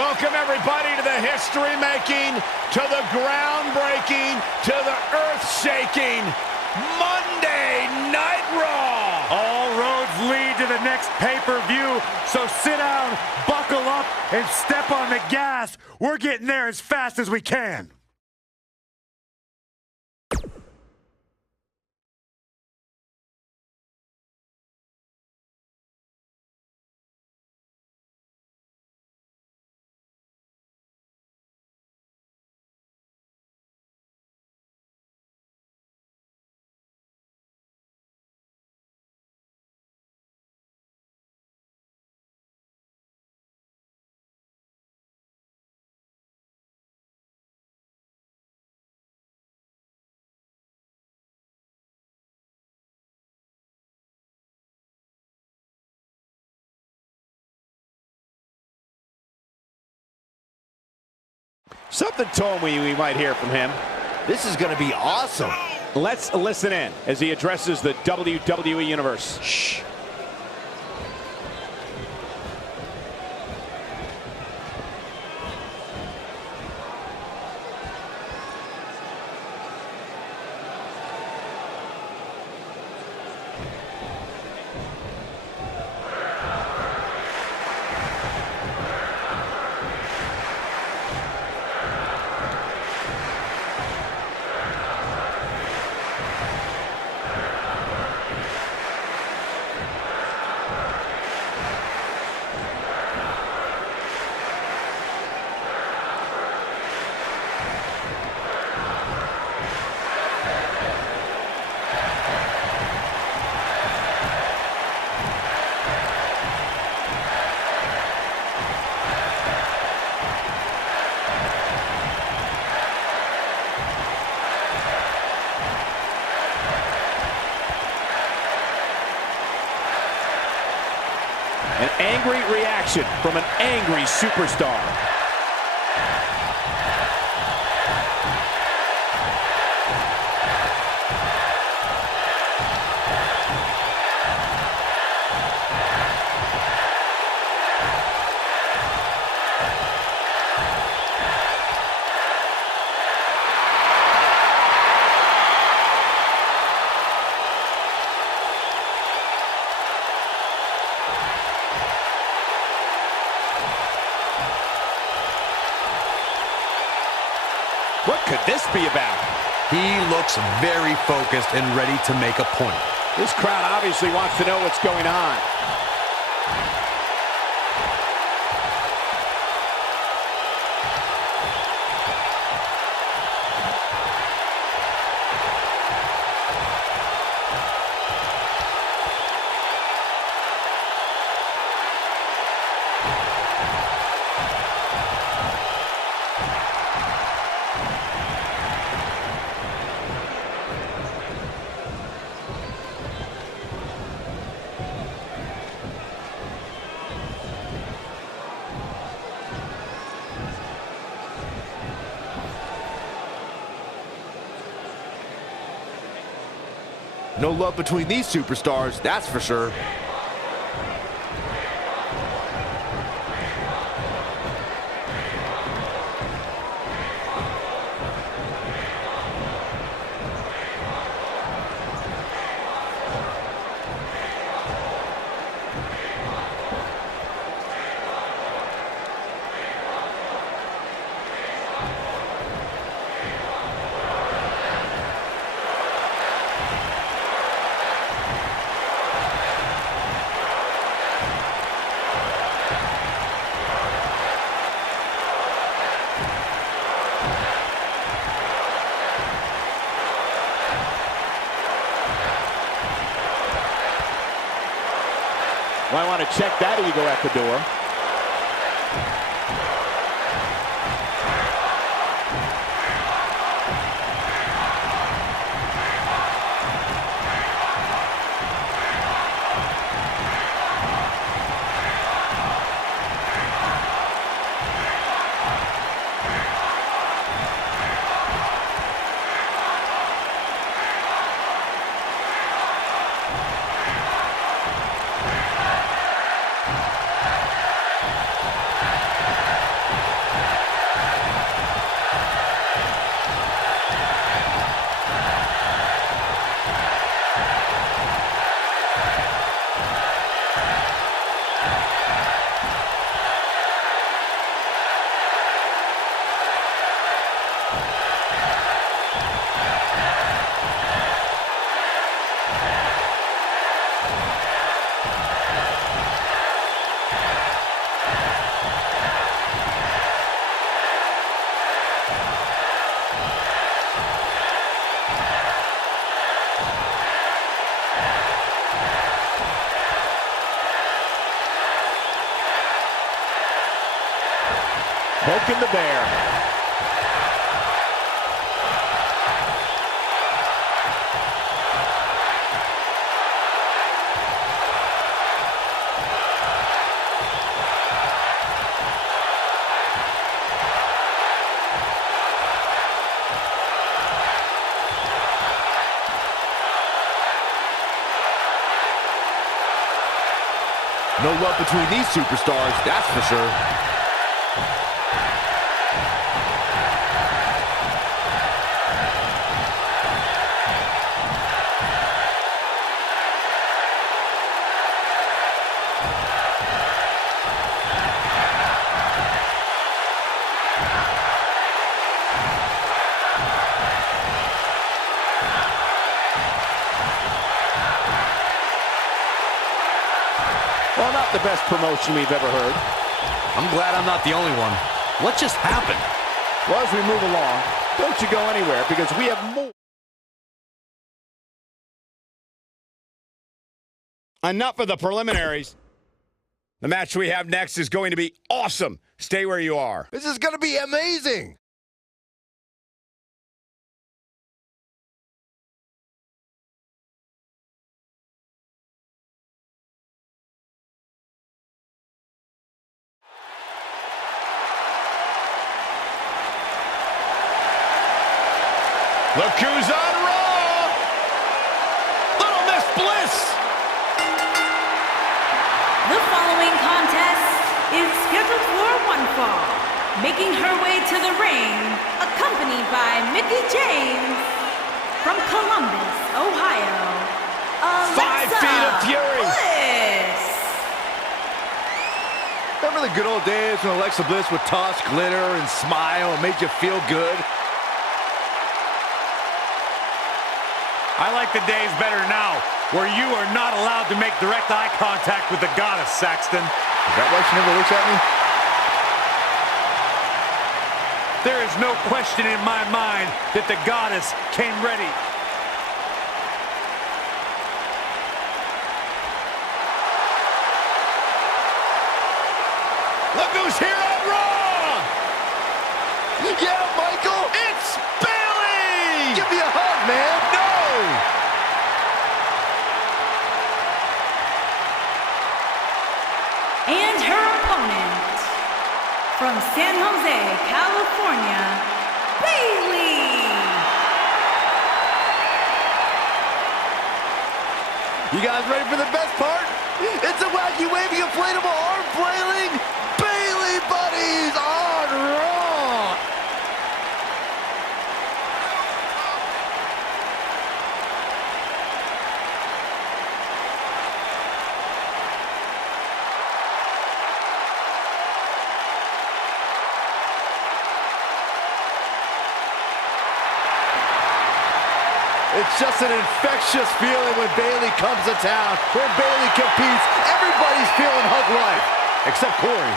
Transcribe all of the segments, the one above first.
Welcome everybody to the history-making, to the groundbreaking, to the earth-shaking Monday Night Raw. All roads lead to the next pay-per-view, so sit down, buckle up, and step on the gas. We're getting there as fast as we can. Something told me we might hear from him. This is going to be awesome. Let's listen in as he addresses the WWE Universe. Shh. An angry reaction from an angry superstar. What could this be about? He looks very focused and ready to make a point. This crowd obviously wants to know what's going on. No love between these superstars, that's for sure. Might want to check that ego at the door. poking the bear. No love between these superstars, that's for sure. Well, not the best promotion we've ever heard. I'm glad I'm not the only one. What just happened? Well, as we move along, don't you go anywhere because we have more. Enough of the preliminaries. The match we have next is going to be awesome. Stay where you are. This is going to be amazing. Look who's on Raw! Little Miss Bliss! The following contest is scheduled for one fall. Making her way to the ring, accompanied by Mickie James from Columbus, Ohio, Alexa 5 feet of fury! Bliss. Remember the good old days when Alexa Bliss would toss glitter and smile and made you feel good? I like the days better now, where you are not allowed to make direct eye contact with the goddess, Saxton. Is that why she never looks at me? There is no question in my mind that the goddess came ready. Look who's here on Raw! Yeah, Michael! It's Bayley! Give me a hug, man! No! And her opponent, from San Jose, California, Bayley. You guys ready for the best part? It's a wacky, wavy, inflatable arm flailing Bayley buddies on Raw! It's just an infectious feeling when Bayley comes to town. When Bayley competes, everybody's feeling hug life, except Corey.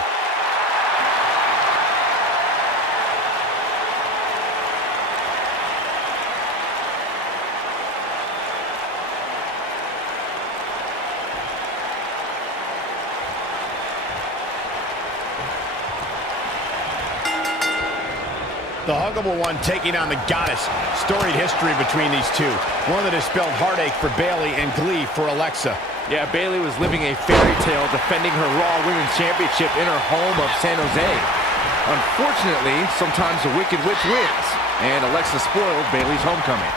The huggable one taking on the goddess. Storied history between these two. One that has spelled heartache for Bayley and glee for Alexa. Yeah, Bayley was living a fairy tale defending her Raw Women's Championship in her home of San Jose. Unfortunately, sometimes the Wicked Witch wins, and Alexa spoiled Bayley's homecoming.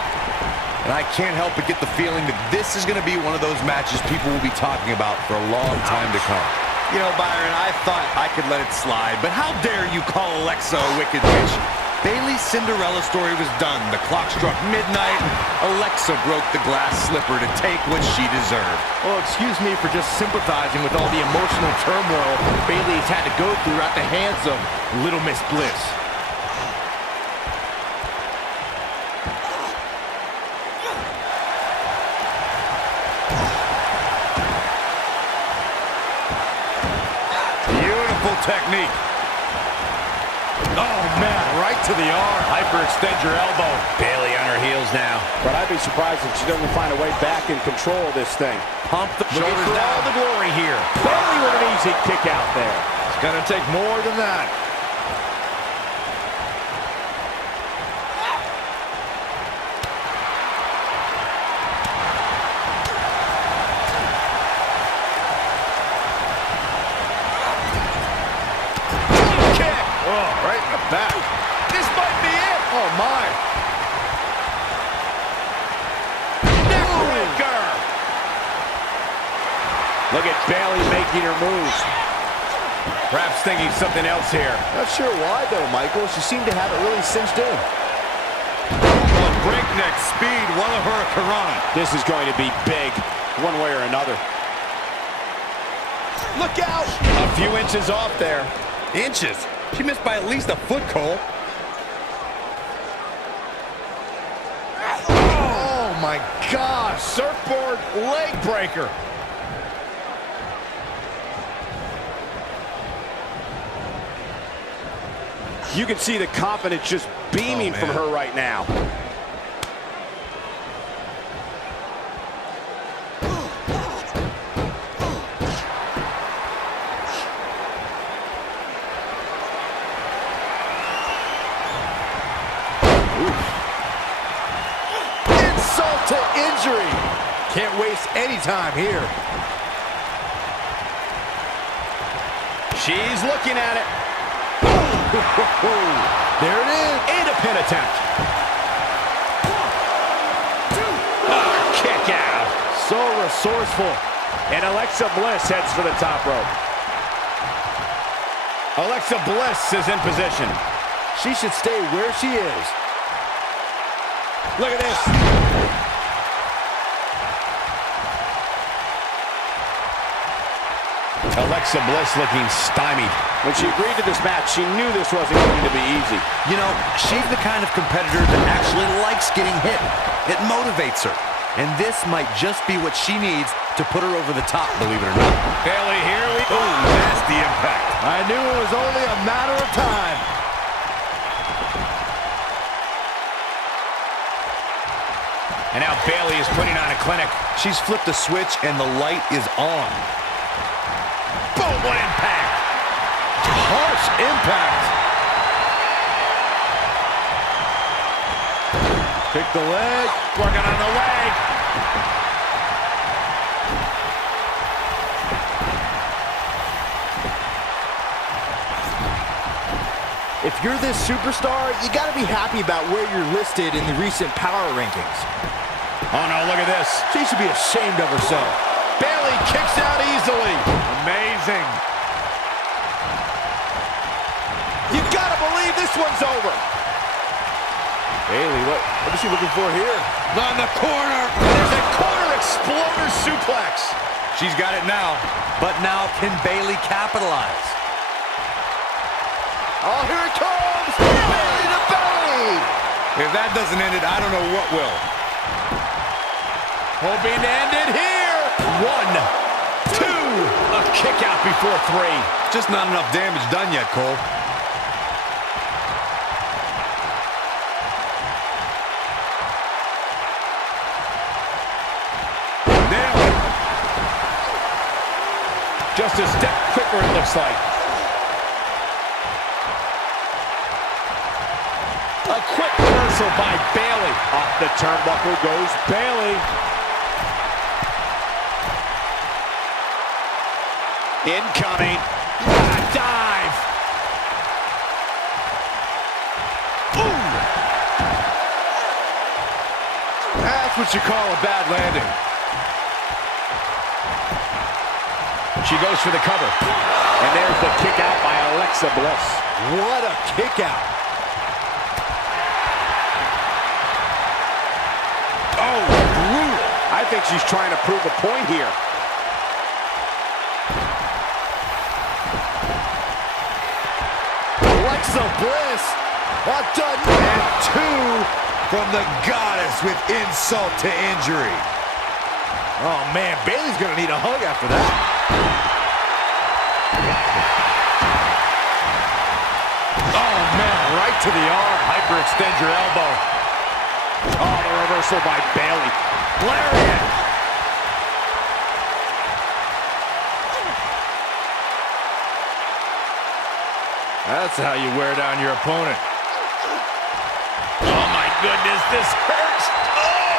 And I can't help but get the feeling that this is going to be one of those matches people will be talking about for a long time to come. You know, Byron, I thought I could let it slide, but how dare you call Alexa a Wicked Witch? Bayley's Cinderella story was done. The clock struck midnight, and Alexa broke the glass slipper to take what she deserved. Well, excuse me for just sympathizing with all the emotional turmoil Bayley's had to go through at the hands of Little Miss Bliss. Beautiful technique. Oh, man, right to the arm. Hyperextend your elbow. Bayley on her heels now. But I'd be surprised if she doesn't find a way back in control of this thing. Pump the Looking shoulders for down. all the glory here. Bayley with an easy kick out there. It's gonna take more than that. Look at Bayley making her moves. Perhaps thinking something else here. Not sure why, though, Michael. She seemed to have it really cinched in. Breakneck speed, one of her Karana. This is going to be big, one way or another. Look out! A few inches off there. Inches? She missed by at least a foot, Cole. Oh my gosh! Surfboard leg breaker. You can see the confidence just beaming from her right now. Insult to injury. Can't waste any time here. She's looking at it. There it is. And a pin attempt. Kick out. So resourceful. And Alexa Bliss heads for the top rope. Alexa Bliss is in position. She should stay where she is. Look at this. Alexa Bliss looking stymied. When she agreed to this match, she knew this wasn't going to be easy. You know, she's the kind of competitor that actually likes getting hit. It motivates her. And this might just be what she needs to put her over the top, believe it or not. Bayley, here we go. Nasty impact. I knew it was only a matter of time. And now Bayley is putting on a clinic. She's flipped a switch and the light is on. Boom, what impact. Harsh impact. Pick the leg. Working on the leg. If you're this superstar, you got to be happy about where you're listed in the recent power rankings. Oh no, look at this. She should be ashamed of herself. Bayley kicks out easily. Amazing. You got to believe this one's over. Bayley, what is she looking for here? On the corner. There's a corner exploder suplex. She's got it now. But now can Bayley capitalize? Oh, here it comes! Bayley to belly! If that doesn't end it, I don't know what will. Hoping to end it here. 1, 2. A kick out before 3. Just not enough damage done yet, Cole. Nailed it. Just a step quicker, it looks like. A quick reversal by Bayley. Off the turnbuckle goes Bayley. Incoming. What a dive. Ooh! That's what you call a bad landing. She goes for the cover. And there's the kick out by Alexa Bliss. What a kick out. Oh, brutal. I think she's trying to prove a point here. Alexa Bliss. Done. And 2 from the goddess with insult to injury. Oh, man, Bayley's going to need a hug after that. Oh, man, right to the arm. Hyperextend your elbow. Oh, the reversal by Bayley. Lariat. That's how you wear down your opponent. Oh, my goodness, this hurts.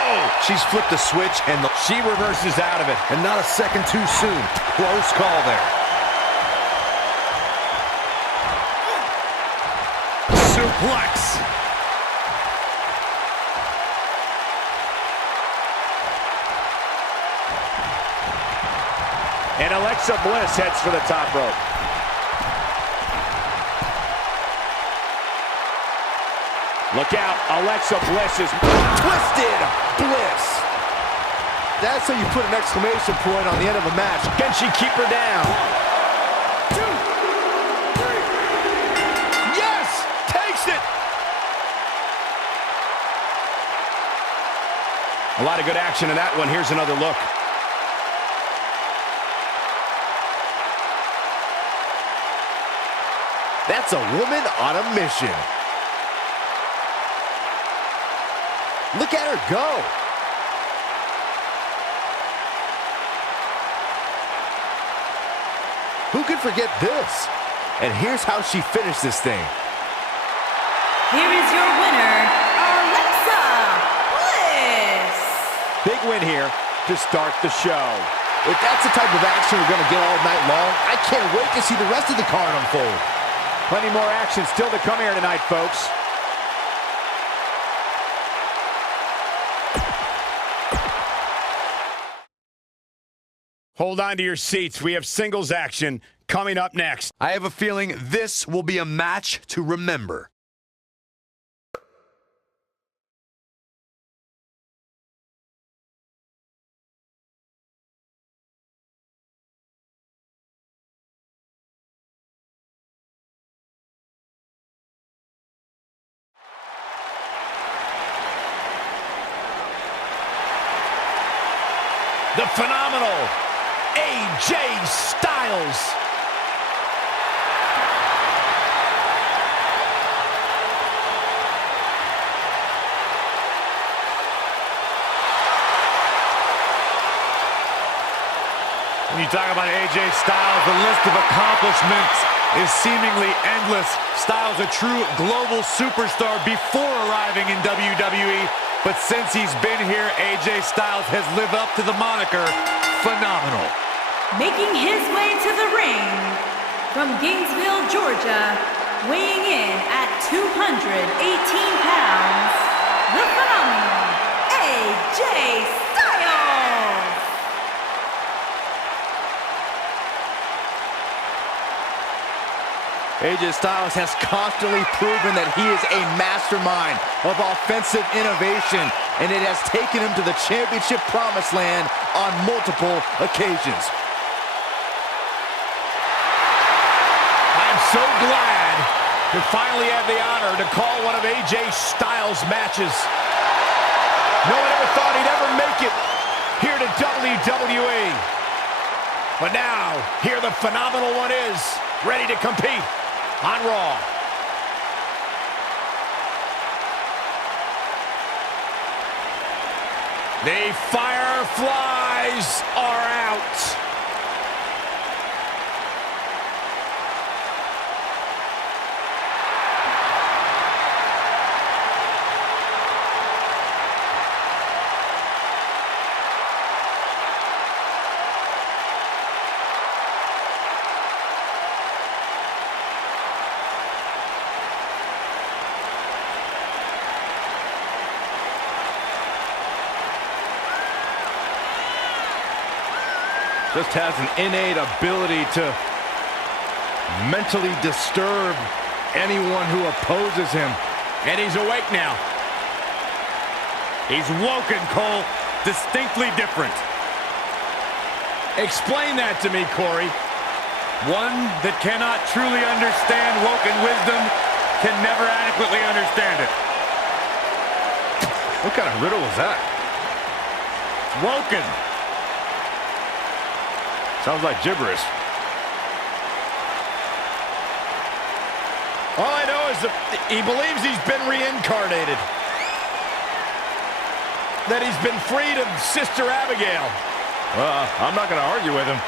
Oh! She's flipped a switch and She reverses out of it. and not a second too soon. Close call there. Suplex. And Alexa Bliss heads for the top rope. Look out, Alexa Bliss is Twisted Bliss. That's how you put an exclamation point on the end of a match. Can she keep her down? 1, 2, 3. Yes! Takes it! A lot of good action in that one. Here's another look. That's a woman on a mission. Look at her go. Who could forget this? And here's how she finished this thing. Here is your winner, Alexa Bliss. big win here to start the show. If that's the type of action we're going to get all night long, I can't wait to see the rest of the card unfold. Plenty more action still to come here tonight, folks. Hold on to your seats. We have singles action coming up next. I have a feeling this will be a match to remember. The phenomenal AJ Styles. When you talk about AJ Styles, the list of accomplishments is seemingly endless. Styles, a true global superstar before arriving in WWE. But since he's been here, AJ Styles has lived up to the moniker, phenomenal. Making his way to the ring from Gainesville, Georgia, weighing in at 218 pounds, the phenomenal AJ Styles. AJ Styles has constantly proven that he is a mastermind of offensive innovation, and it has taken him to the championship promised land on multiple occasions. I'm so glad to finally have the honor to call one of AJ Styles' matches. No one ever thought he'd ever make it here to WWE. But now, here the phenomenal one is, ready to compete on Raw. The Fireflies are out. Just has an innate ability to mentally disturb anyone who opposes him. And he's awake now. He's woken, Cole, distinctly different. Explain that to me, Corey. One that cannot truly understand woken wisdom can never adequately understand it. What kind of riddle was that? Woken. Sounds like gibberish. All I know is that he believes he's been reincarnated. That he's been freed of Sister Abigail. I'm not going to argue with him.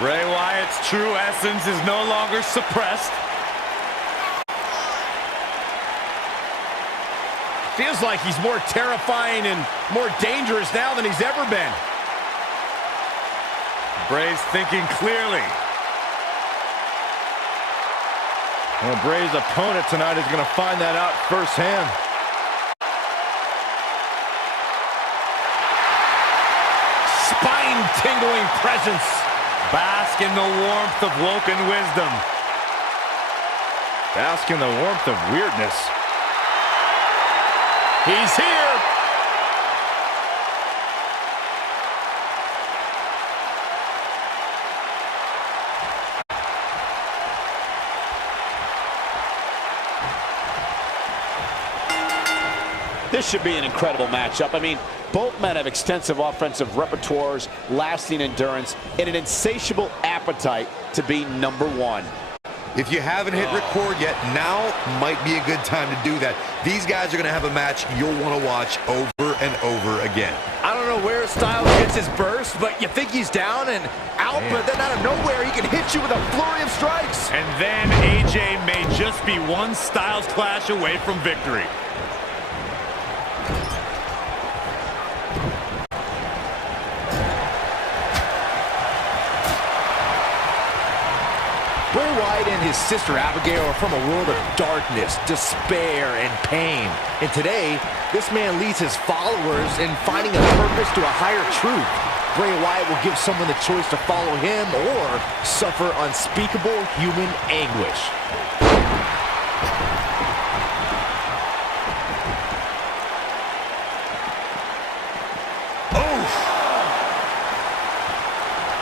Bray Wyatt's true essence is no longer suppressed. Feels like he's more terrifying and more dangerous now than he's ever been. Bray's thinking clearly. Well, Bray's opponent tonight is going to find that out firsthand. spine-tingling presence. Bask in the warmth of woken wisdom. Bask in the warmth of weirdness. He's here. This should be an incredible matchup. I mean, both men have extensive offensive repertoires, lasting endurance, and an insatiable appetite to be number one. If you haven't hit record yet, now might be a good time to do that. These guys are going to have a match you'll want to watch over and over again. I don't know where Styles gets his burst, but you think he's down and out, but then out of nowhere, he can hit you with a flurry of strikes. And then AJ may just be one Styles clash away from victory. Bray Wyatt and his sister Abigail are from a world of darkness, despair, and pain. And today, this man leads his followers in finding a purpose to a higher truth. Bray Wyatt will give someone the choice to follow him or suffer unspeakable human anguish.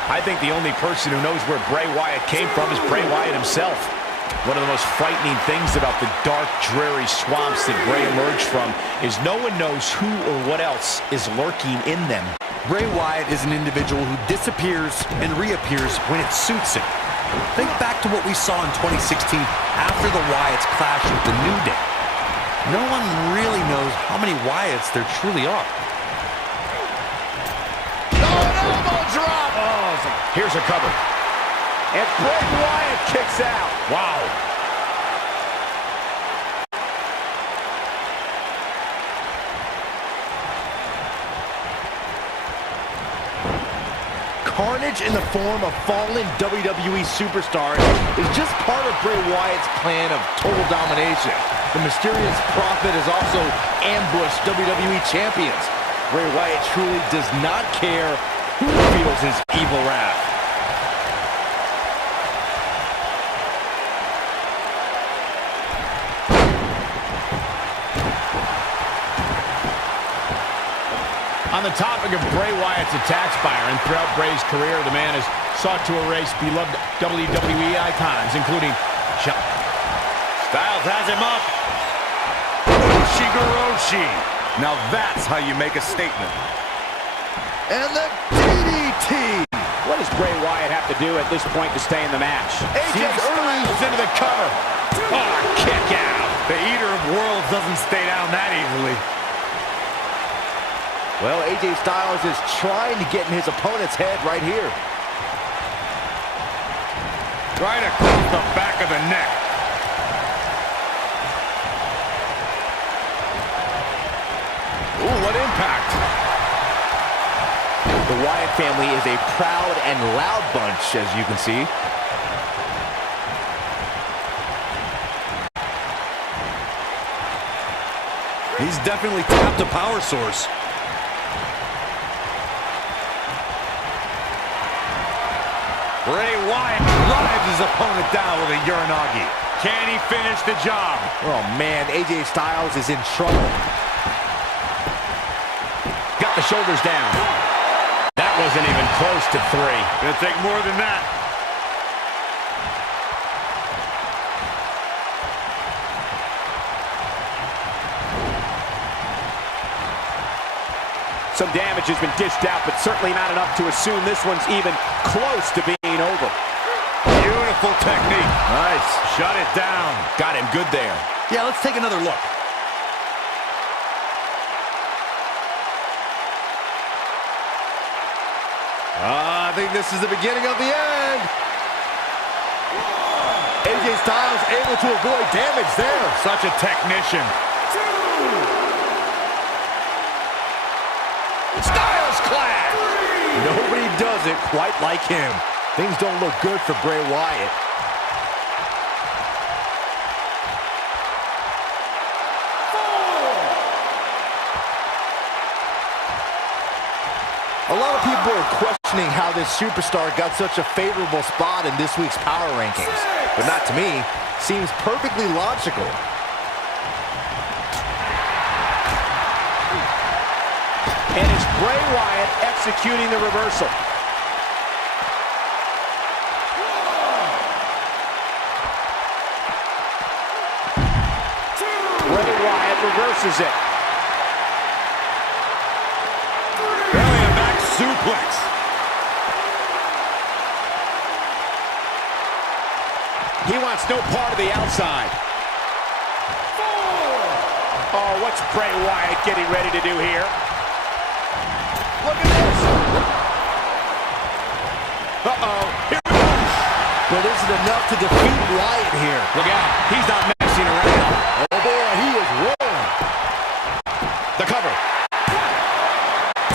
I think the only person who knows where Bray Wyatt came from is Bray Wyatt himself. One of the most frightening things about the dark, dreary swamps that Bray emerged from is no one knows who or what else is lurking in them. Bray Wyatt is an individual who disappears and reappears when it suits him. Think back to what we saw in 2016 after the Wyatts clashed with the New Day. No one really knows how many Wyatts there truly are. Here's a cover. And Bray Wyatt kicks out. Wow. Carnage in the form of fallen WWE superstars is just part of Bray Wyatt's plan of total domination. The mysterious prophet has also ambushed WWE champions. Bray Wyatt truly does not care who feels his evil wrath. On the topic of Bray Wyatt's attacks, Byron, throughout Bray's career, the man has sought to erase beloved WWE icons, including Styles has him up. Ushigoroshi. Now that's how you make a statement. And the DDT! What does Bray Wyatt have to do at this point to stay in the match? AJ Styles into the cover. Oh, kick out. The Eater of Worlds doesn't stay down that easily. Well, AJ Styles is trying to get in his opponent's head right here. Right across the back of the neck. Ooh, what impact. The Wyatt family is a proud and loud bunch, as you can see. He's definitely tapped a power source. Bray Wyatt drives his opponent down with a Uranagi. Can he finish the job? Oh, man, AJ Styles is in trouble. Got the shoulders down. That wasn't even close to 3. Gonna take more than that. Some damage has been dished out, but certainly not enough to assume this one's even close to being over. Beautiful technique. Nice. Shut it down. Got him good there. Yeah, let's take another look. I think this is the beginning of the end. AJ Styles able to avoid damage there. Such a technician. Styles clash. Nobody does it quite like him. Things don't look good for Bray Wyatt. A lot of people are questioning how this superstar got such a favorable spot in this week's power rankings. But not to me. Seems perfectly logical. And it's Bray Wyatt executing the reversal. Bray Wyatt reverses it. Belly and back suplex. He wants no part of the outside. Oh, what's Bray Wyatt getting ready to do here? Look at this. Uh-oh. Here we go. But is it enough to defeat Wyatt here? Look out. He's not messing around. Oh boy, he is rolling. The cover.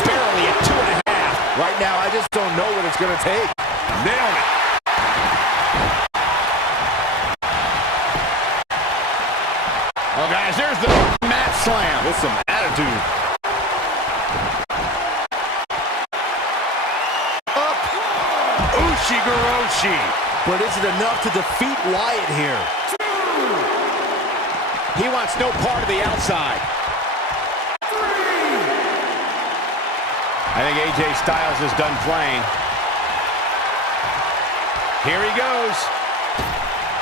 Barely at 2.5. Right now, I just don't know what it's going to take. Nailed it. Oh, guys, there's the mat slam. With some attitude. Up. Ushigoroshi. But is it enough to defeat Wyatt here? He wants no part of the outside. I think AJ Styles is done playing. Here he goes.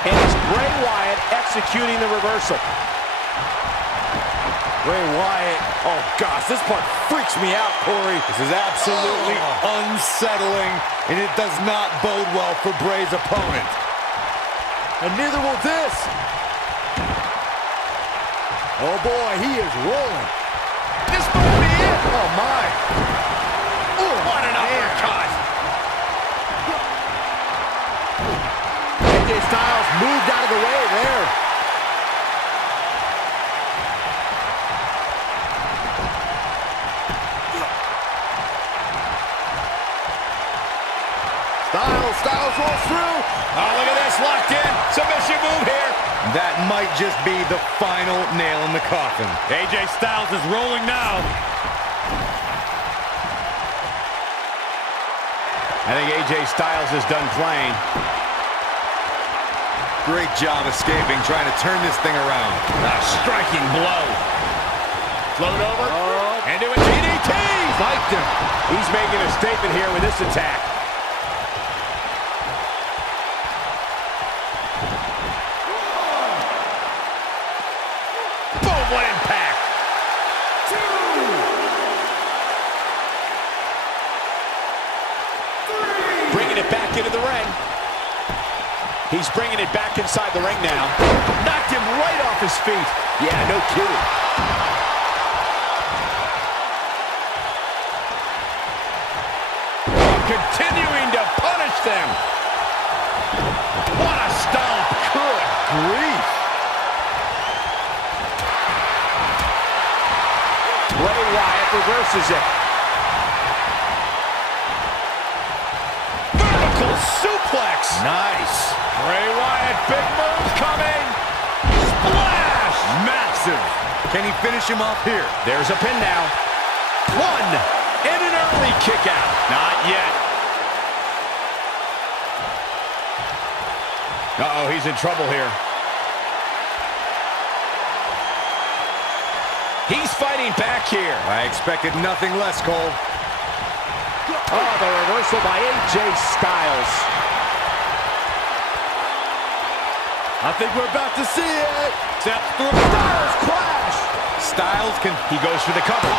And it's Bray Wyatt executing the reversal. Bray Wyatt. Oh, gosh, this part freaks me out, Corey. This is absolutely unsettling, and it does not bode well for Bray's opponent. And neither will this. Oh, boy, he is rolling. This might be it. Oh, my. Ooh, what an uppercut. AJ Styles moved out of the way there. Styles rolls through. Oh, look at this, locked in. Submission move here. That might just be the final nail in the coffin. AJ Styles is rolling now. I think AJ Styles is done playing. Great job escaping, trying to turn this thing around. A striking blow. Float over. And do a DDT. Spiked him. He's making a statement here with this attack. Boom, what impact. Bringing it back into the ring. He's bringing it back inside the ring now. Knocked him right off his feet. Yeah, no kidding. Continuing to punish them. What a stomp. Good grief. Bray Wyatt reverses it. Vertical suplex. Nice. Bray Wyatt, big move coming. Splash. Massive. Can he finish him off here? There's a pin now. One. And an early kick out. Not yet. Uh-oh, he's in trouble here. He's fighting back here. I expected nothing less, Cole. Oh, the reversal by AJ Styles. I think we're about to see it. Step through. Styles crash. Styles can... He goes for the cover.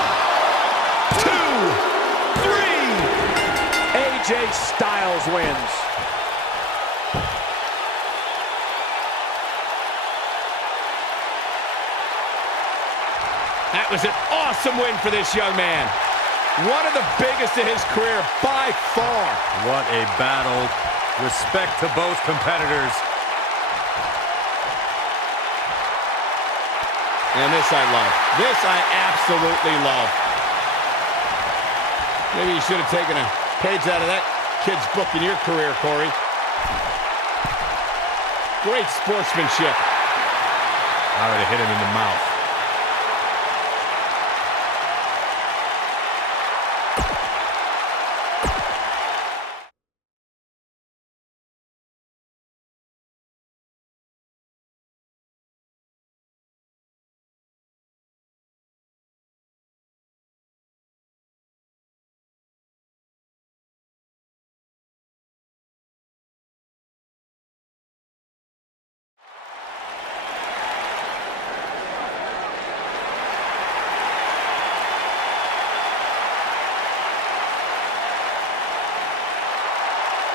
2, 3. AJ Styles wins. That was an awesome win for this young man. One of the biggest of his career by far. What a battle. Respect to both competitors. And this I love. This I absolutely love. Maybe you should have taken a page out of that kid's book in your career, Corey. Great sportsmanship. I would have hit him in the mouth.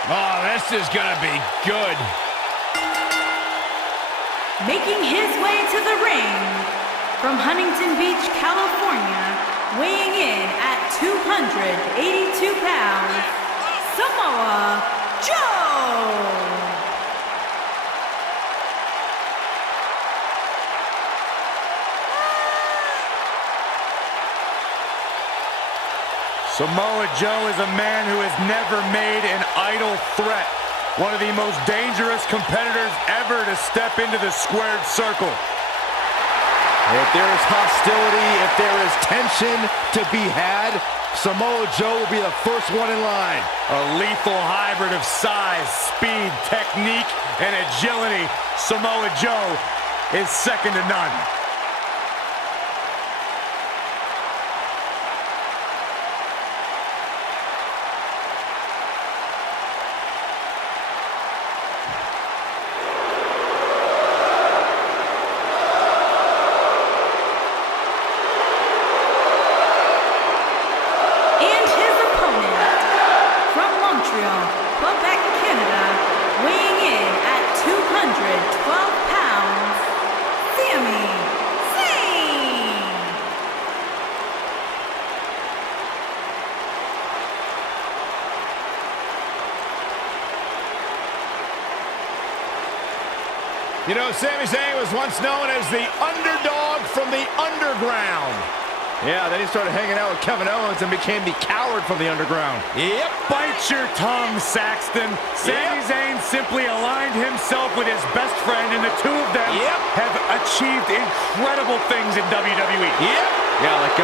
Oh, this is gonna be good. Making his way to the ring from Huntington Beach, California, weighing in at 282 pounds, Samoa Joe! Samoa Joe is a man who has never made an idle threat. One of the most dangerous competitors ever to step into the squared circle. If there is hostility, if there is tension to be had, Samoa Joe will be the first one in line. A lethal hybrid of size, speed, technique, and agility. Samoa Joe is second to none. You know, Sami Zayn was once known as the underdog from the underground. Yeah, then he started hanging out with Kevin Owens and became the coward from the underground. Yep. Bite your tongue, Saxton. Sami Zayn simply aligned himself with his best friend, and the two of them have achieved incredible things in WWE. Yeah, like,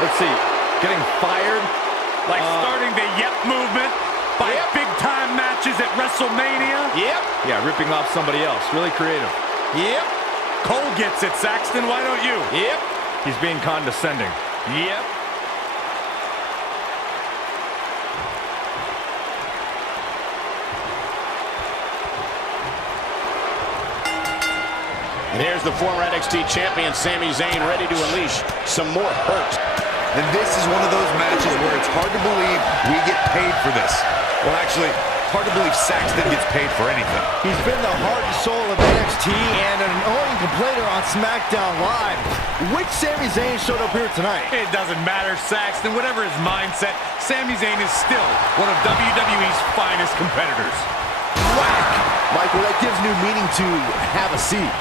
let's see, getting fired. Like starting the Yep movement by big-time matches at WrestleMania. Yeah, ripping off somebody else. Really creative. Cole gets it, Saxton. Why don't you? He's being condescending. And here's the former NXT champion, Sami Zayn, ready to unleash some more hurt. And this is one of those matches where it's hard to believe we get paid for this. Well, actually, hard to believe Saxton gets paid for anything. He's been the heart and soul of NXT and an annoying complainer on SmackDown Live. Which Sami Zayn showed up here tonight? It doesn't matter, Saxton. Whatever his mindset, Sami Zayn is still one of WWE's finest competitors. Whack! Michael, that gives new meaning to have a seat.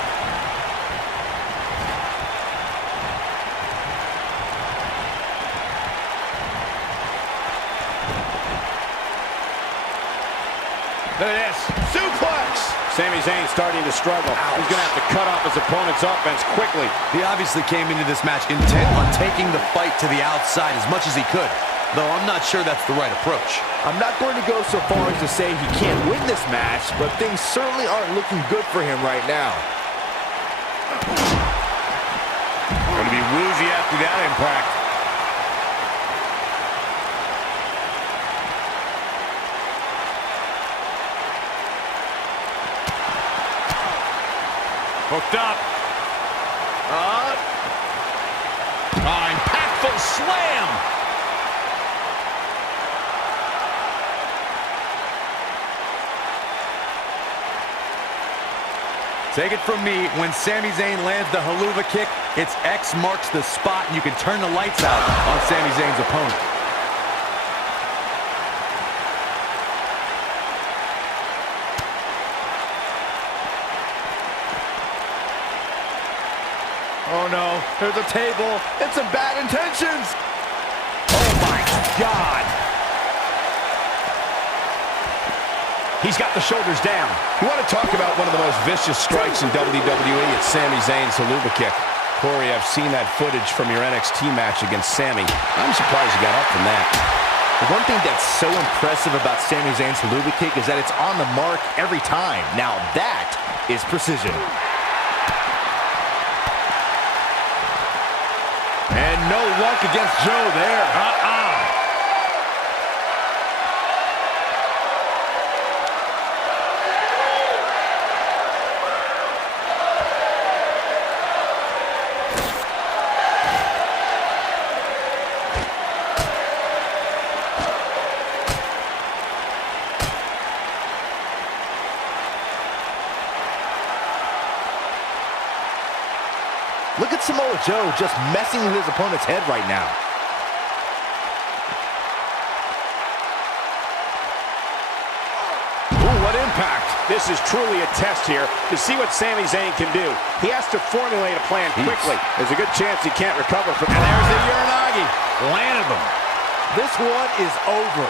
Look at this. Suplex! Sami Zayn starting to struggle. He's going to have to cut off his opponent's offense quickly. He obviously came into this match intent on taking the fight to the outside as much as he could, though I'm not sure that's the right approach. I'm not going to go so far as to say he can't win this match, but things certainly aren't looking good for him right now. Going to be woozy after that impact. Hooked up. Impactful slam. Take it from me, when Sami Zayn lands the haluva kick, it's X marks the spot, and you can turn the lights out on Sami Zayn's opponent. Oh no, there's a table. It's some bad intentions. Oh my God. He's got the shoulders down. You want to talk about one of the most vicious strikes in WWE? It's Sami Zayn's haluva kick. Corey, I've seen that footage from your NXT match against Sami. I'm surprised you got up from that. The one thing that's so impressive about Sami Zayn's haluva kick is that it's on the mark every time. Now that is precision. And no luck against Joe there. at Samoa Joe just messing with his opponent's head right now. Ooh, what impact. This is truly a test here to see what Sami Zayn can do. He has to formulate a plan quickly. There's a good chance he can't recover from. And there's the Uranagi. Landed them. This one is over.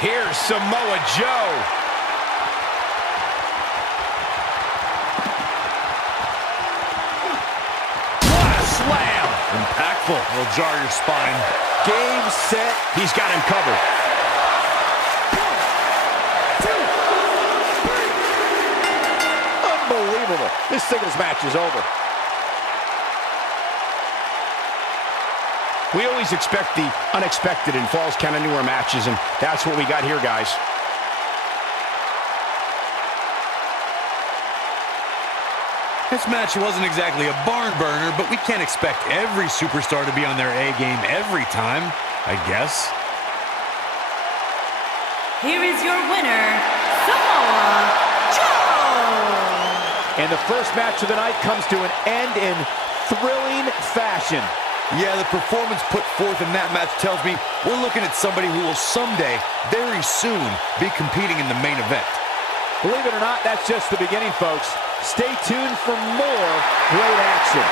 Here's Samoa Joe. What a slam. Impactful. Will jar your spine. Game, set. He's got him covered. 1, 2, 3. Unbelievable. This singles match is over. We always expect the unexpected in Falls Count Anywhere matches, and that's what we got here, guys. This match wasn't exactly a barn burner, but we can't expect every superstar to be on their A game every time, I guess. Here is your winner, Samoa Joe! And the first match of the night comes to an end in thrilling fashion. Yeah, the performance put forth in that match tells me we're looking at somebody who will someday, very soon, be competing in the main event. Believe it or not, that's just the beginning, folks. Stay tuned for more great action.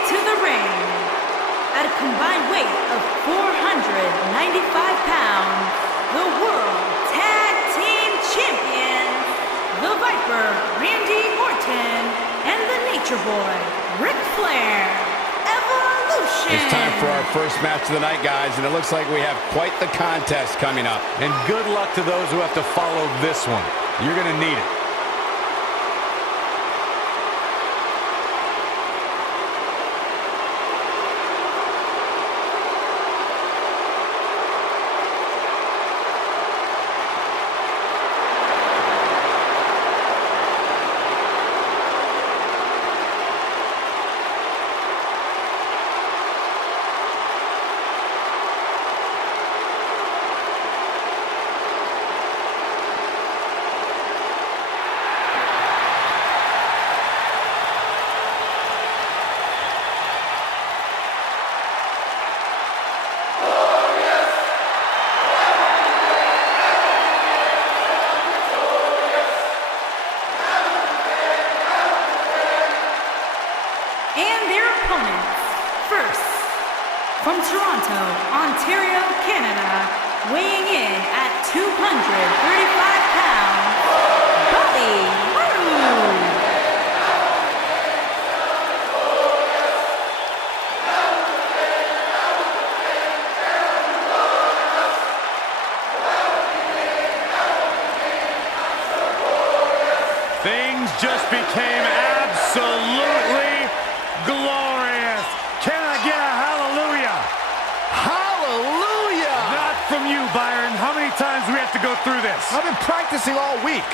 To the ring, at a combined weight of 495 pounds, the World Tag Team Champions, the Viper, Randy Orton, and the Nature Boy, Ric Flair, Evolution. It's time for our first match of the night, guys, and it looks like we have quite the contest coming up. And good luck to those who have to follow this one. You're going to need it. From Toronto, Ontario, Canada, weighing in at 235 pounds, Wwe Raw. Things just became absolutely glorious. Can I get a hallelujah? Hallelujah! Not from you, Byron. How many times do we have to go through this? I've been practicing all week.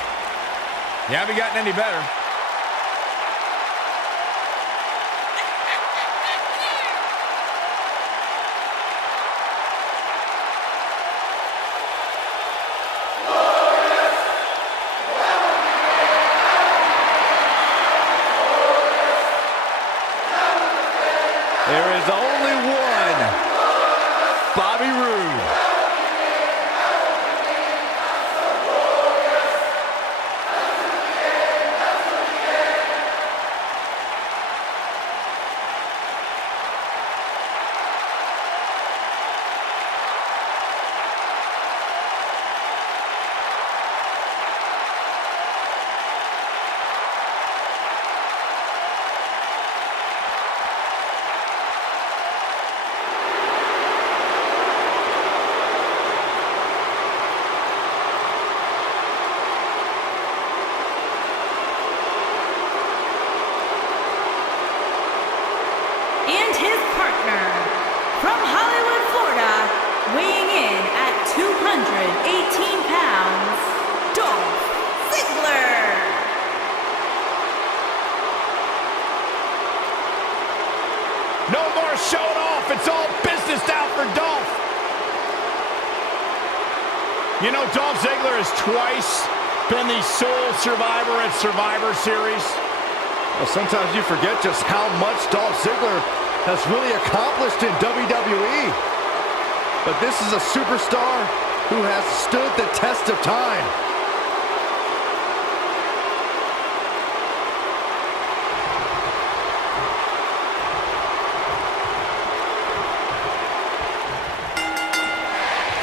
You haven't gotten any better. There is only one Bobby Roode. pounds, Dolph Ziggler. No more showing off. It's all business now for Dolph. You know, Dolph Ziggler has twice been the sole survivor at Survivor Series. Well, sometimes you forget just how much Dolph Ziggler has really accomplished in WWE. But this is a superstar who has stood the test of time.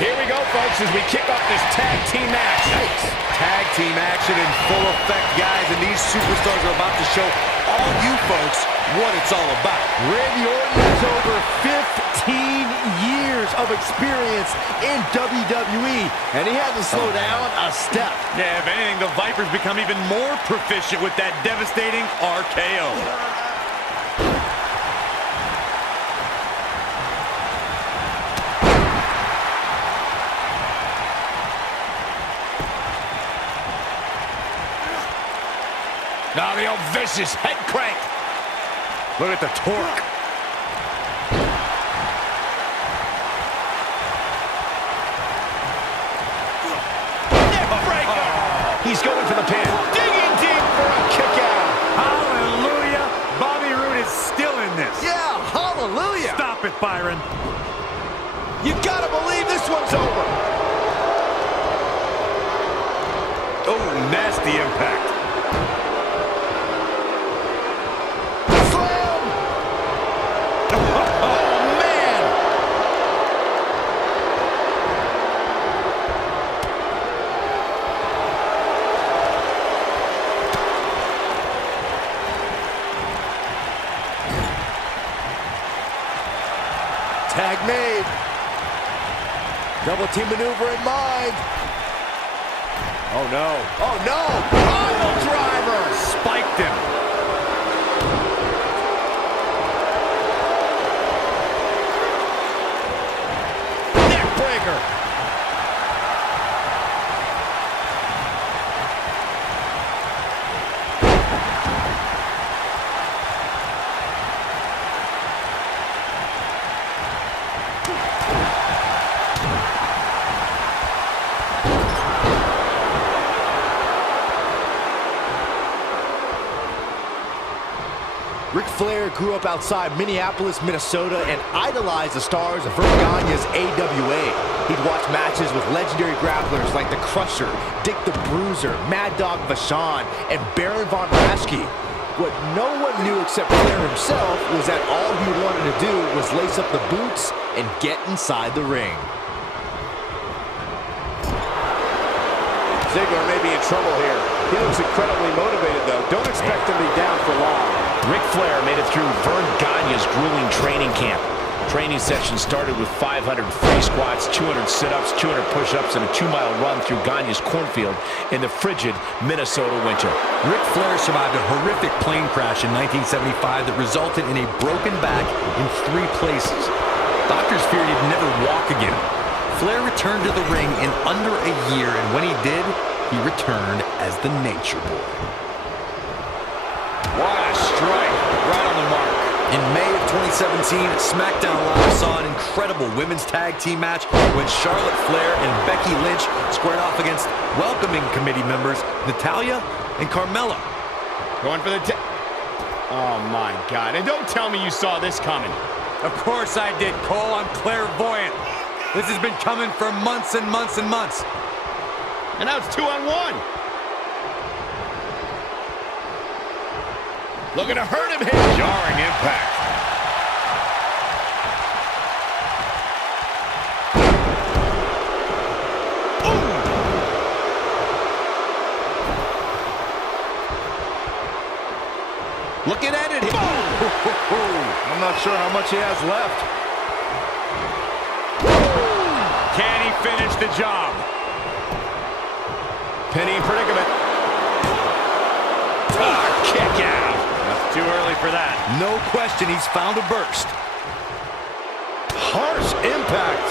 Here we go, folks, as we kick off this tag team match. Nice. Tag team action in full effect, guys, and these superstars are about to show all you folks what it's all about. Randy Orton has over 15 years of experience in WWE, and he hasn't slowed down a step. Yeah, if anything, the Vipers become even more proficient with that devastating RKO. Now the old vicious head crank. Look at the torque. He's going for the pin. Digging deep for a kick out. Hallelujah. Bobby Roode is still in this. Yeah, hallelujah. Stop it, Byron. You gotta believe this one's over. Oh, nasty impact. Slam! Oh, man! Tag made. Double team maneuver in mind. Oh, no. Oh, no! Pile driver! Spiked him. Neck breaker! Ric Flair grew up outside Minneapolis, Minnesota, and idolized the stars of Verne Gagne's AWA. He'd watch matches with legendary grapplers like The Crusher, Dick the Bruiser, Mad Dog Vachon, and Baron Von Raschke. What no one knew except Flair himself was that all he wanted to do was lace up the boots and get inside the ring. Ziggler may be in trouble here. He looks incredibly motivated, though. Don't expect him to be down for long. Ric Flair made it through Verne Gagne's grueling training camp. Training session started with 500 free squats, 200 sit-ups, 200 push-ups, and a 2-mile run through Gagne's cornfield in the frigid Minnesota winter. Ric Flair survived a horrific plane crash in 1975 that resulted in a broken back in 3 places. Doctors feared he'd never walk again. Flair returned to the ring in under a year, and when he did, he returned as the Nature Boy. What a strike. Right on the mark. In May of 2017, SmackDown Live saw an incredible women's tag team match when Charlotte Flair and Becky Lynch squared off against welcoming committee members Natalya and Carmella. Going for the oh, my God. And don't tell me you saw this coming. Of course I did, Cole. I'm clairvoyant. This has been coming for months and months and months. And now it's 2-on-1. Looking to hurt him here. Jarring impact. Looking at it. I'm not sure how much he has left. Can he finish the job? Penny in predicament. Kick out. Too early for that. No question, he's found a burst. Harsh impact.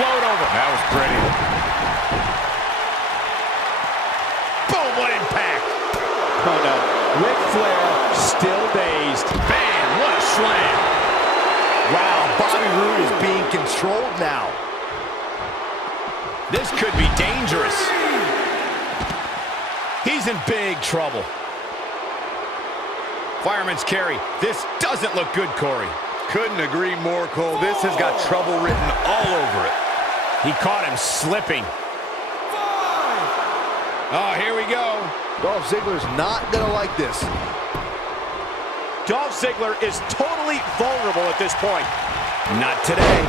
float over. That was pretty. Boom, what impact. Oh, no. Ric Flair still dazed. Bam, what a slam. Wow, Bobby Roode is being controlled now. This could be dangerous. He's in big trouble. Fireman's carry. This doesn't look good, Corey. Couldn't agree more, Cole. This has got trouble written all over it. He caught him slipping. Oh, here we go. Dolph Ziggler's not going to like this. Dolph Ziggler is totally vulnerable at this point. Not today.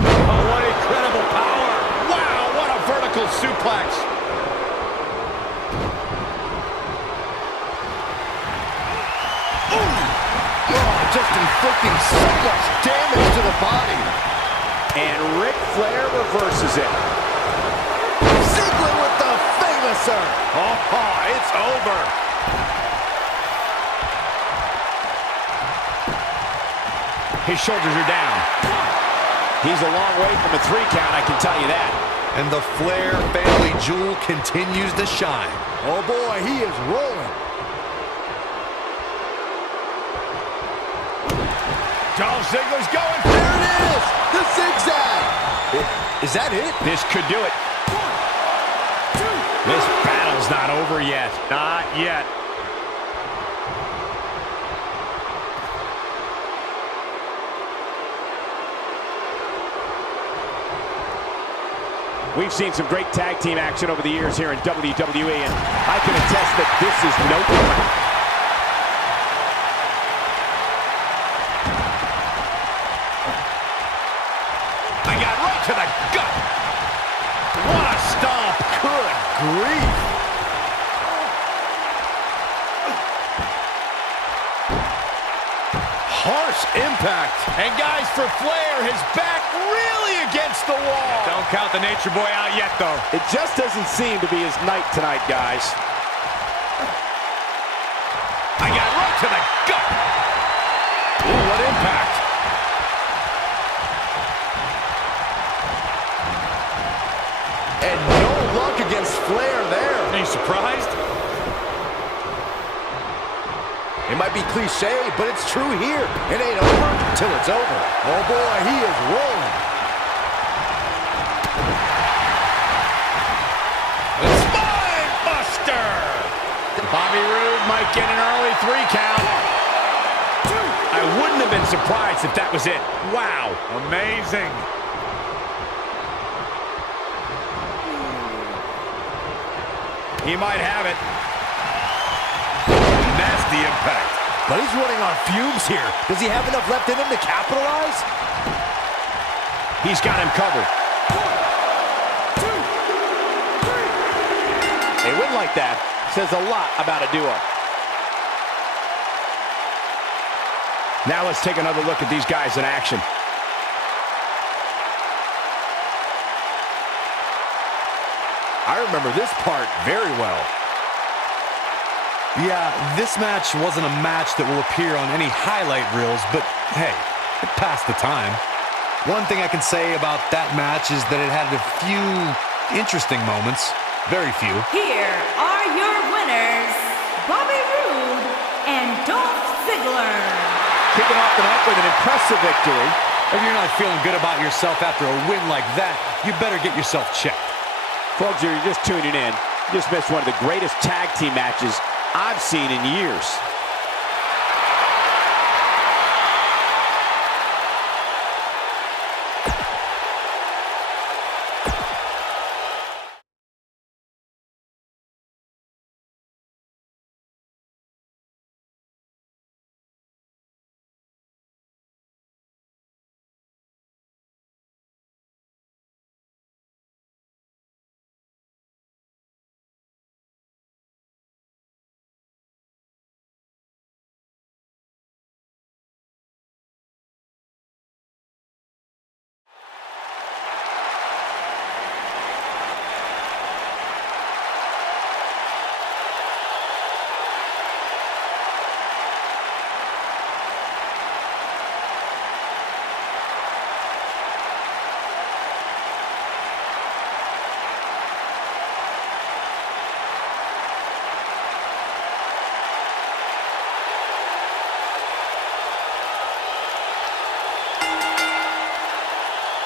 Oh, what incredible power. Wow, what a vertical suplex. Just inflicting so much damage to the body. And Ric Flair reverses it. Ziggler with the famouser. Oh, it's over. His shoulders are down. He's a long way from a 3 count, I can tell you that. And the Flair family jewel continues to shine. Oh boy, he is rolling. Dolph Ziggler's going. There it is, the zigzag. Is that it? This could do it. This battle's not over yet. Not yet. We've seen some great tag team action over the years here in WWE, and I can attest that this is no different. I got right to the gut. What a stomp. Good grief. Harsh impact. And guys, for Flair, his back really against the wall. Don't count the Nature Boy out yet, though. It just doesn't seem to be his night tonight, guys. I got right to the gut. Ooh, what impact. And no luck against Flair there. Are you surprised? It might be cliche, but it's true here. It ain't over till it's over. Oh boy, he is rolling. Spine buster. Bobby Roode might get an early 3 count. I wouldn't have been surprised if that was it. Wow. Amazing. He might have it. Nasty impact. But he's running on fumes here. Does he have enough left in him to capitalize? He's got him covered. A win like that says a lot about a duo. Now let's take another look at these guys in action. I remember this part very well. Yeah, this match wasn't a match that will appear on any highlight reels, but hey, it passed the time. One thing I can say about that match is that it had a few interesting moments. Very few. Here are your winners, Bobby Roode and Dolph Ziggler. Kicking off the night with an impressive victory. If you're not feeling good about yourself after a win like that, you better get yourself checked. Folks, you're just tuning in. You just missed one of the greatest tag team matches I've seen in years.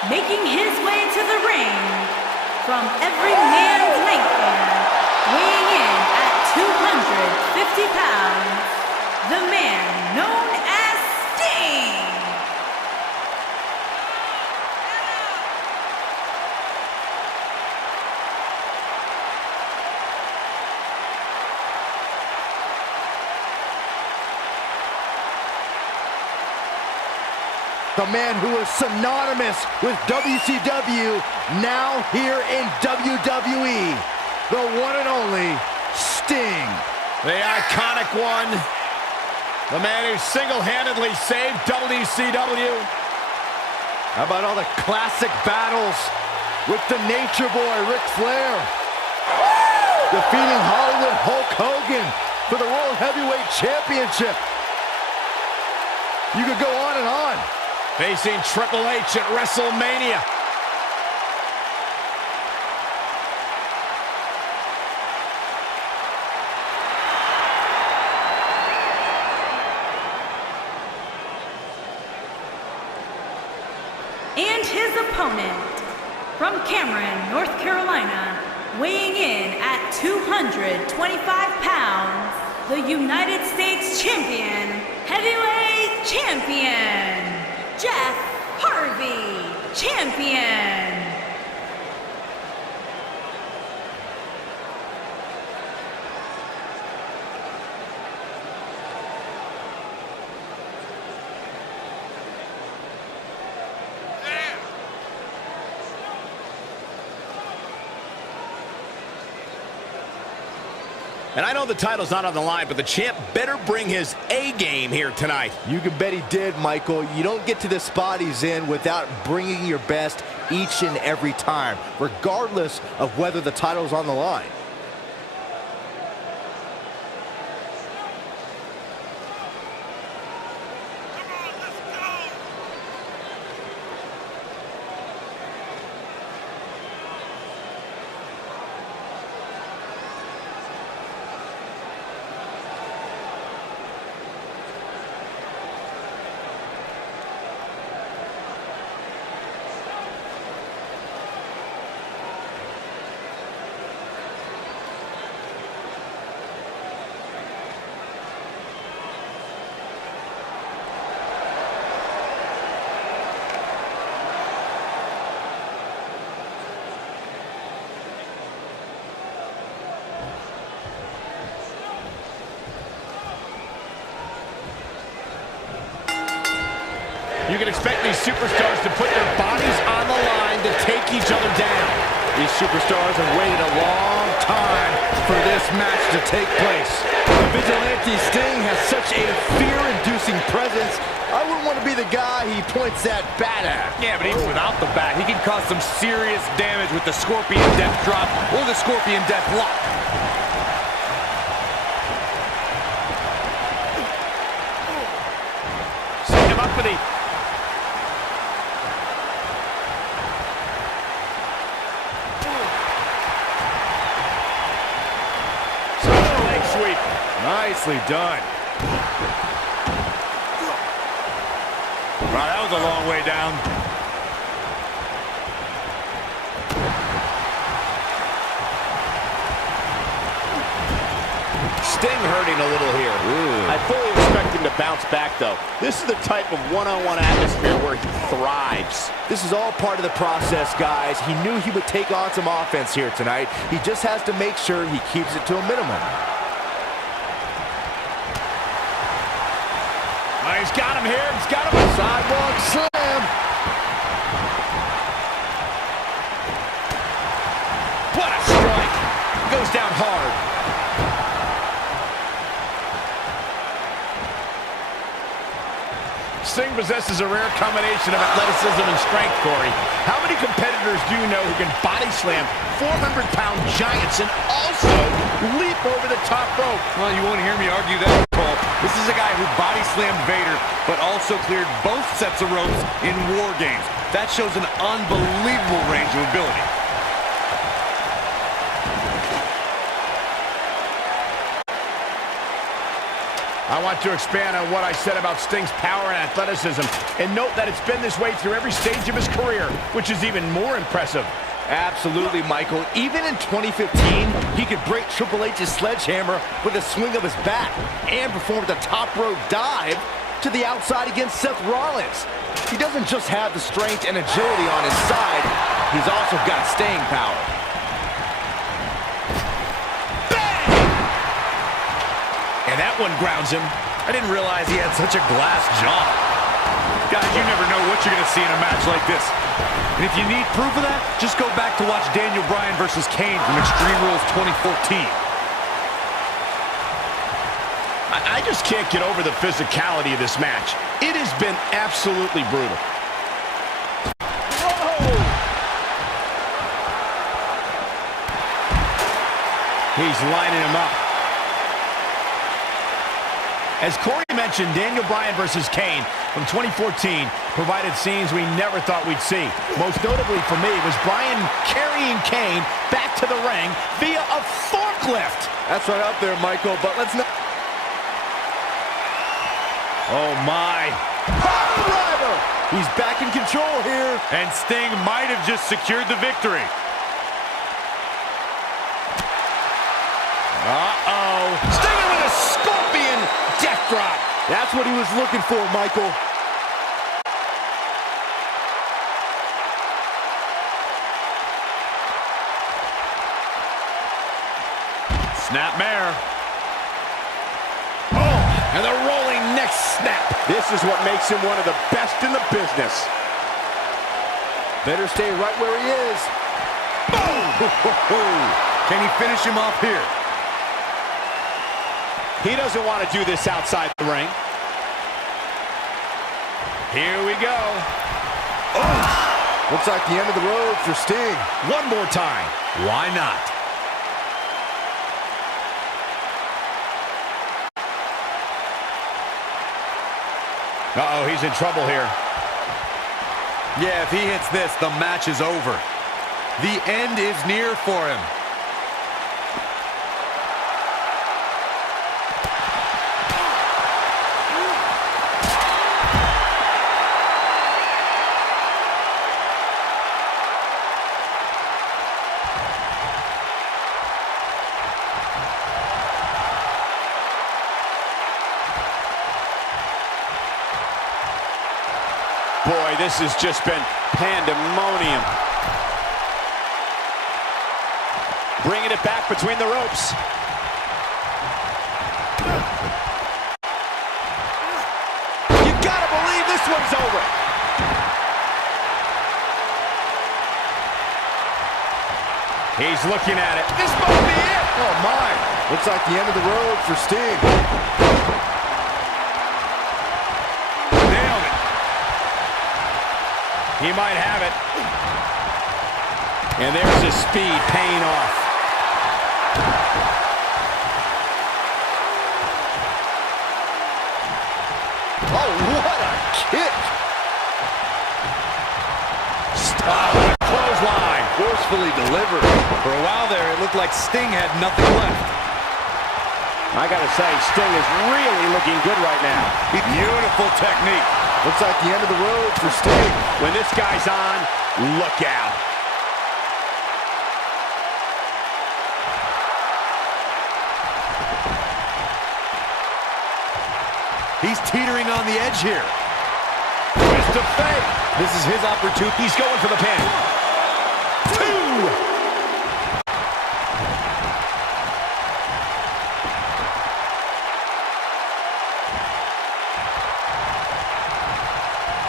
Making his way to the ring from every man's nightmare, weighing in at 250 pounds, the man known as Sting. The man who was synonymous with WCW, now here in WWE. The one and only Sting. The iconic one. The man who single-handedly saved WCW. How about all the classic battles with the Nature Boy, Ric Flair? Defeating Hollywood Hulk Hogan for the World Heavyweight Championship. You could go on and on. Facing Triple H at WrestleMania. And his opponent, from Cameron, North Carolina, weighing in at 225 pounds, the United States Champion, Heavyweight Champion, Jeff Harvey, Champion. And I know the title's not on the line, but the champ better bring his A game here tonight. You can bet he did, Michael. You don't get to the spot he's in without bringing your best each and every time, regardless of whether the title's on the line. You can expect these superstars to put their bodies on the line to take each other down. These superstars have waited a long time for this match to take place. The vigilante Sting has such a fear-inducing presence, I wouldn't want to be the guy he points that bat at. Yeah, but even without the bat, he can cause some serious damage with the Scorpion Death Drop or the Scorpion Death Lock. Set him up for the... sweep. Nicely done. Wow, that was a long way down. Sting hurting a little here. Ooh. I fully expect him to bounce back, though. This is the type of one-on-one atmosphere where he thrives. This is all part of the process, guys. He knew he would take on some offense here tonight. He just has to make sure he keeps it to a minimum. He's got him here. He's got him. Sidewalk slam. What a strike. Goes down hard. Sting possesses a rare combination of athleticism and strength, Corey. How many competitors do you know who can body slam 400-pound giants and also leap over the top rope? Well, you won't hear me argue that, Cole. This is a guy who body slammed Vader, but also cleared both sets of ropes in War Games. That shows an unbelievable range of ability. I want to expand on what I said about Sting's power and athleticism, and note that it's been this way through every stage of his career, which is even more impressive. Absolutely, Michael. Even in 2015, he could break Triple H's sledgehammer with a swing of his bat and performed a top rope dive to the outside against Seth Rollins. He doesn't just have the strength and agility on his side, he's also got staying power. Bang! And that one grounds him. I didn't realize he had such a glass jaw. Guys, you never know what you're going to see in a match like this. And if you need proof of that, just go back to watch Daniel Bryan versus Kane from Extreme Rules 2014. I just can't get over the physicality of this match. It has been absolutely brutal. Whoa! He's lining him up. As Corey mentioned, Daniel Bryan versus Kane from 2014 provided scenes we never thought we'd see. Most notably for me was Bryan carrying Kane back to the ring via a forklift. That's right up there, Michael, but let's not... Oh my. Power driver! He's back in control here. And Sting might have just secured the victory. Uh-oh. Stinger with a scorpion death drop. That's what he was looking for, Michael. Snapmare. And the rolling neck snap. This is what makes him one of the best in the business. Better stay right where he is. Boom! Can he finish him off here? He doesn't want to do this outside the ring. Here we go. Oh! Looks like the end of the road for Sting. One more time. Why not? Uh-oh, he's in trouble here. Yeah, if he hits this, the match is over. The end is near for him. Boy, this has just been pandemonium. Bringing it back between the ropes. You gotta believe this one's over. He's looking at it. This might be it. Oh, my. Looks like the end of the road for Sting. Nailed it. He might have it. And there's his speed paying off. Oh, what a kick. Clothesline. Forcefully delivered. For a while there, it looked like Sting had nothing left. I gotta say, Sting is really looking good right now. Beautiful technique. Looks like the end of the road for Sting. When this guy's on, look out. He's teetering on the edge here. Twist of fate. This is his opportunity. He's going for the pin. 2.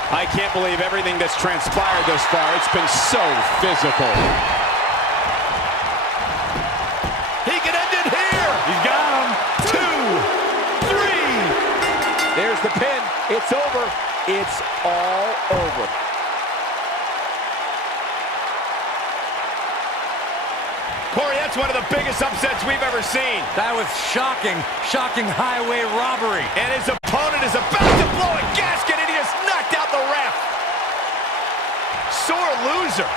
I can't believe everything that's transpired thus far. It's been so physical. He can end it here. He's got him. 2, 3. There's the pin. It's over. It's all over. Corey, that's one of the biggest upsets we've ever seen. That was shocking. Shocking highway robbery. And his opponent is about to blow a gasket, and he just knocked out the ref. Sore loser.